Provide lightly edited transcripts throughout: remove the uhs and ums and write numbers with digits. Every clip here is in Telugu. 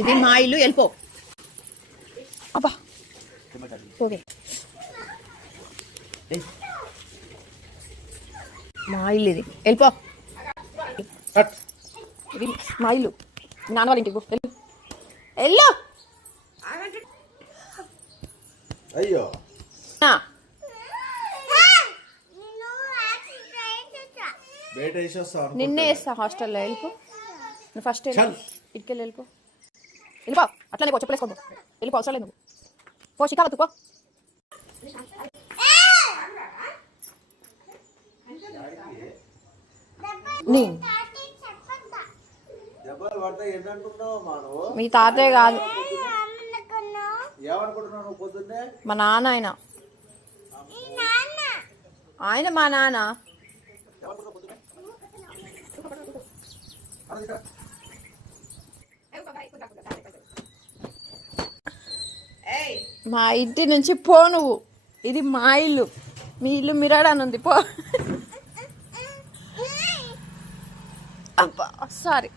ఇది మా ఇల్లు, వెళ్ళిపో. అబ్బా పోవే. మా ఇల్లు ఇది, వెళ్ళిపో. ఇది మా ఇల్లు, నాన్న వాళ్ళ ఇంటికి వెళ్ళు. వెళ్ళు. అయ్యో నిన్నే వేస్తా హాస్టల్లో. వెళ్ళిపో నువ్వు ఫస్ట్. ఇటుకెళ్ళి వెళ్ళిపో. వెళ్ళిపో అట్లనే పో, చెప్పలేసుకో. వెళ్ళిపో, అవసరం లేదు. పో శిఖావతు పో. మీ తాతయ్య కాదు, మా నాన్న. ఆయన మా నాన్న. మా ఇంటి నుంచి పో నువ్వు. ఇది మా ఇల్లు, మీ ఇల్లు మిరాడాని ఉంది, పో. అబ్బా సారీ.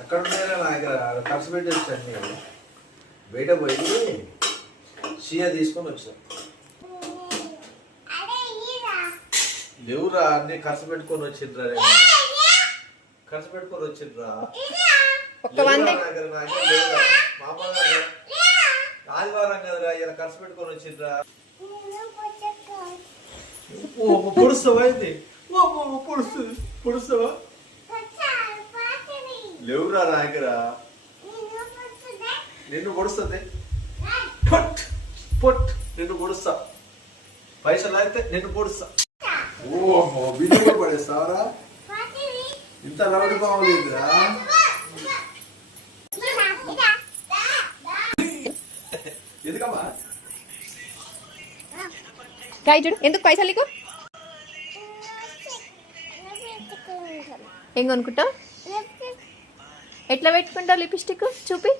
ఎక్కడ ఉన్నాయో నా దగ్గర ఖర్చు పెట్టేస్తాను. బయట పోయి షియా తీసుకొని వచ్చాను. లేవురా, అన్ని ఖర్చు పెట్టుకొని వచ్చిండ్రా. ఖర్చు పెట్టుకొని వచ్చిండ్రా. ఆదివారం కదరా, ఇలా ఖర్చు పెట్టుకొని వచ్చిండ్రా. పొడుస్తావా? అయితే పొడుస్తావా? లేవురా నా దగ్గర. నిన్ను పొడుస్తుంది. పొట్ నిన్ను పొడుస్తా. పైసలు అయితే నిన్ను పొడుస్తా. ఓహో, బిల్లు పడేస్తావరా? ఇంత లౌడి బాగుందిరా. ఎందుకమ్మా చూడు, ఎందుకు పైసలు నీకు? ఏం కొనుక్కుంటావు? ఎట్లా పెట్టుకుంటావు లిప్స్టిక్? చూపి.